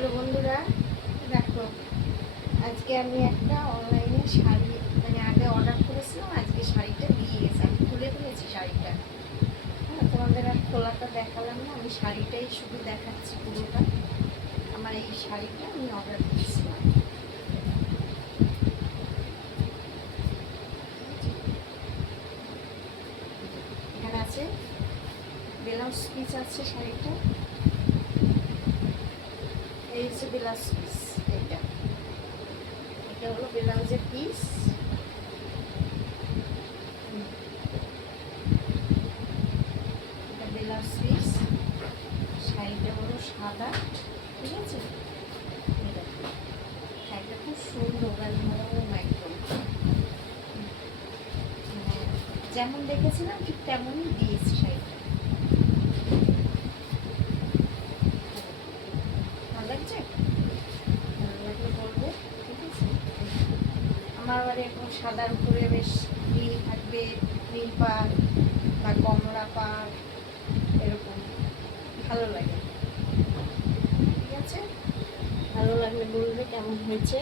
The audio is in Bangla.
হ্যালো বন্ধুরা, দেখো আজকে আমি একটা অনলাইনে শাড়ি আগে অর্ডার করেছিলাম। আজকে শাড়িটা দিয়ে গেছে, আমি খুলে ফেলেছি শাড়িটা। হ্যাঁ, তোমাদের আর খোলাটা দেখালাম না, আমি শাড়িটাই শুধু দেখাচ্ছি পুরোটা। আমার এই শাড়িটা আমি অর্ডার করেছিলাম। এখানে আছে ব্লাউজ পিস, আছে শাড়িটা। এই হচ্ছে ব্লাউজ পিস, এটা হলো ব্লাউজের পিস। ব্লাউজ পিস, শাড়িটা হলো সাদা, ঠিক আছে। শাড়িটা খুব সুন্দর, নরম একদম, যেমন দেখেছিলাম ঠিক তেমনই দিয়েছি শাড়িটা। ভালো লাগছে? ভালো লাগলে বলবে, ঠিক আছে। আমার বাড়ি এখন সাদার উপরে বেশ নীল থাকবে, নীল পাড় বা কমলা পাড়, এরকম ভালো লাগে। ঠিক আছে, ভালো লাগলে বলবে কেমন হয়েছে।